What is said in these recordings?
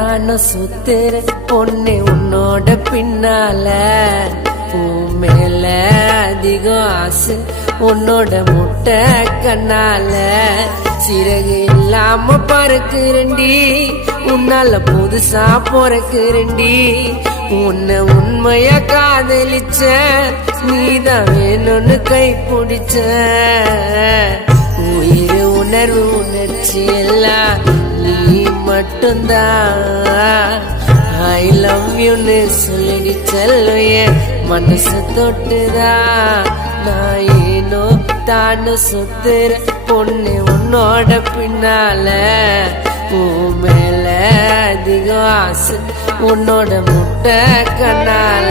தானும் சுத்துற பொண்ணு உன்னோட பின்னால உன் மேல அதிகம் ஆசை உன்னோட முட்டை கண்ணால சிறகு இல்லாம பறக்குறண்டி உன்னால புதுசா பொறக்குறண்டி உன்னை உண்மையா காதலிச்ச நீதான் வேணும்னு கை பிடிச்ச உயிர் உணர்வு உணர்ச்சி எல்லாம் நீ மட்டும்தான் ஐ லவ் யூன்னு சொல்லிடி செல்லுய மனசு தொட்டுதா நான் ஏனோ தானு சுத்துற பொண்ணு உன்னோட பின்னால உன் மேல அதிகம் ஆசை உன்னோட முட்டை கண்ணால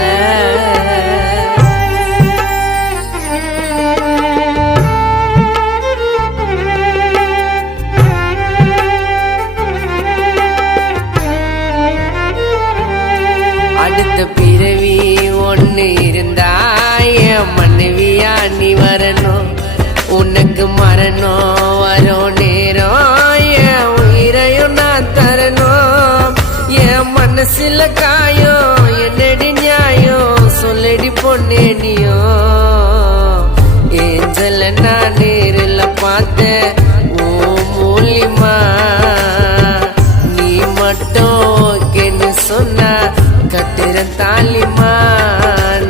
அடுத்த பிறவி ஒண்ணு இருந்தா என் மனைவியா நீ வரணும் உனக்கு மரணம் வரும் நேரம் என் உயிரையும் நான் தரணும் என் மனசுல காயம் என்னடி நியாயம் சொல்லடி பொண்ணே நீயும் ஏஞ்சல நான் நேரில் பார்த்தேன் ஓ மூலியமா நீ மட்டும் ஓகேன்னு சொன்ன கட்டுற தாலிமா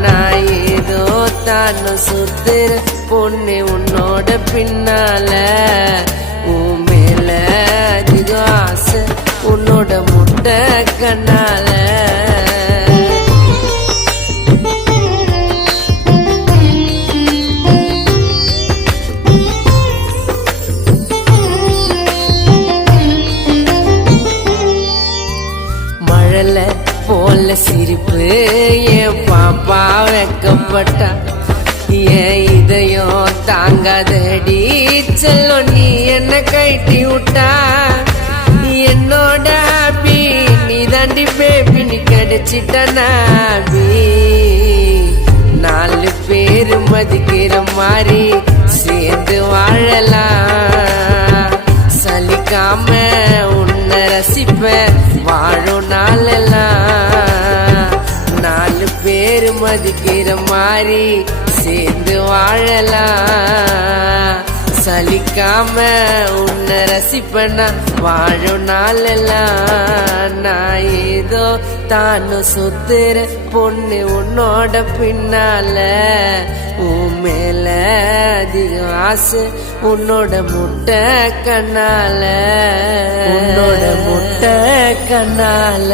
நான் ஏதோ தானும் சுத்துற பொண்ணு உன்னோட பின்னால உன் மேல அதிகம் ஆசை உன்னோட முட்டை கண்ணால மழல போல சிரிப்பு என் பாப்பா வைக்கப்பட்டா என் இதயம் தாங்காதடி செல்லும் நீ என்ன கைட்டி விட்டா என்னோட ஹாப்பி நீ தாண்டி பேபி நீ கிடைச்சிட்ட நாபி நாலு பேரு மதிக்கிற மாதிரி சேர்ந்து வாழலாம் சலிக்காம உன்னை ரசிப்ப வாழும் நாளெல்லாம் நாலு பேரு மதிக்கிற மாதிரி சேர்ந்து வாழலாம் சலிக்காம உன்னை ரசிப்பனா வாழும் நாளெல்லாம் நான் ஏதோ தானும் சுத்துற பொண்ணு உன்னோட பின்னால உன் மேல அதிகம் ஆசை உன்னோட முட்டை கண்ணால உன்னோட முட்டை கண்ணால